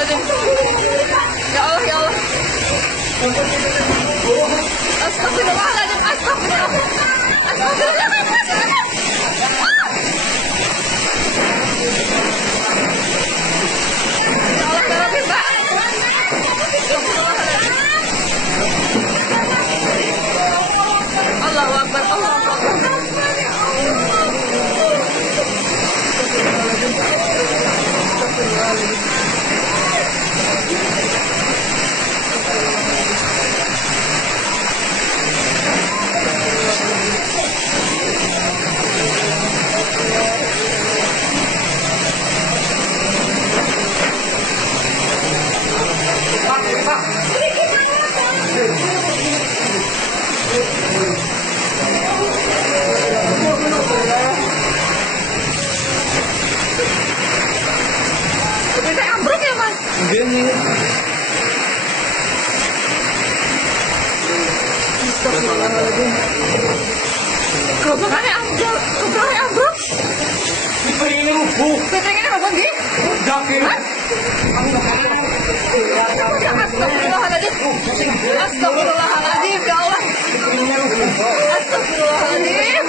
Astagfirullahaladzim. Ya Allah, ya Allah. Astagfirullahaladzim, astagfirullah. Astagfirullahaladzim. Ya Allah, ya Rabbi, Pak. Allahu Akbar, Allahu Akbar. Bisa ambruk ya, Mas? Gini. Kebetulannya ambruk, kebetulannya ambruk. Ini rubuh. Betengnya apa lagi? Jakin. Astagfirullahaladzim. Astagfirullahaladzim, ya Allah. Astagfirullahaladzim.